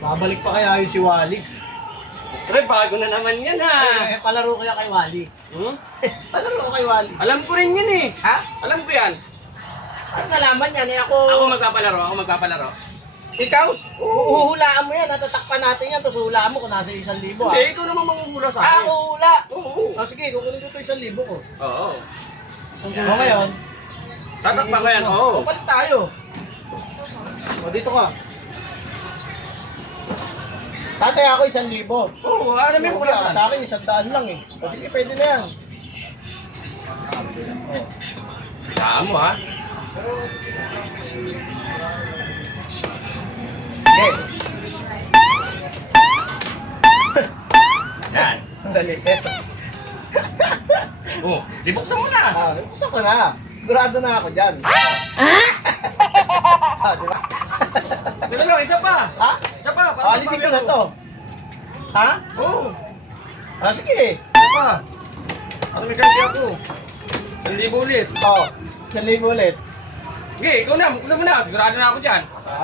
Babalik pa kaya yun si Wally? Pre, bago na naman yan ha. Palaro kaya kay Wally. Hmm? Palaro ko kay Wally. Alam ko rin yan eh. Ha? Alam ko yan. Ano nalaman yan? Eh ako... Ako magpapalaro. Ikaw, uhulaan mo yan. Natatakpan natin yan. Tapos uhulaan mo kung nasa 1,000 ha. Hindi, ikaw naman manguhula sa akin. Ako hula. Oo. Sige, kukunin ko ito 1,000 ko. Oo. O ngayon, Tatakpan ko yan, oo. papalit tayo. O dito ka. Tatay ako 1,000. Oo, alam mo kung Sa akin 100 lang eh. O sige, pwede na yan. Saan mo ha? Okay. Yan. Ang dali. Eto. Oo, libuksan mo na. Gusto ko na. Sigurado na ako dyan. Di ba? Ito lang, isa pa. Ha? Isa pa. Alisin ko na to. Ha? Oo. Sige. Isa pa. Ako nagkanti ako. 1,000 ulit. 1,000 ulit. Sige, ikaw na. Buksan mo na. Sigurado na ako dyan. Ha?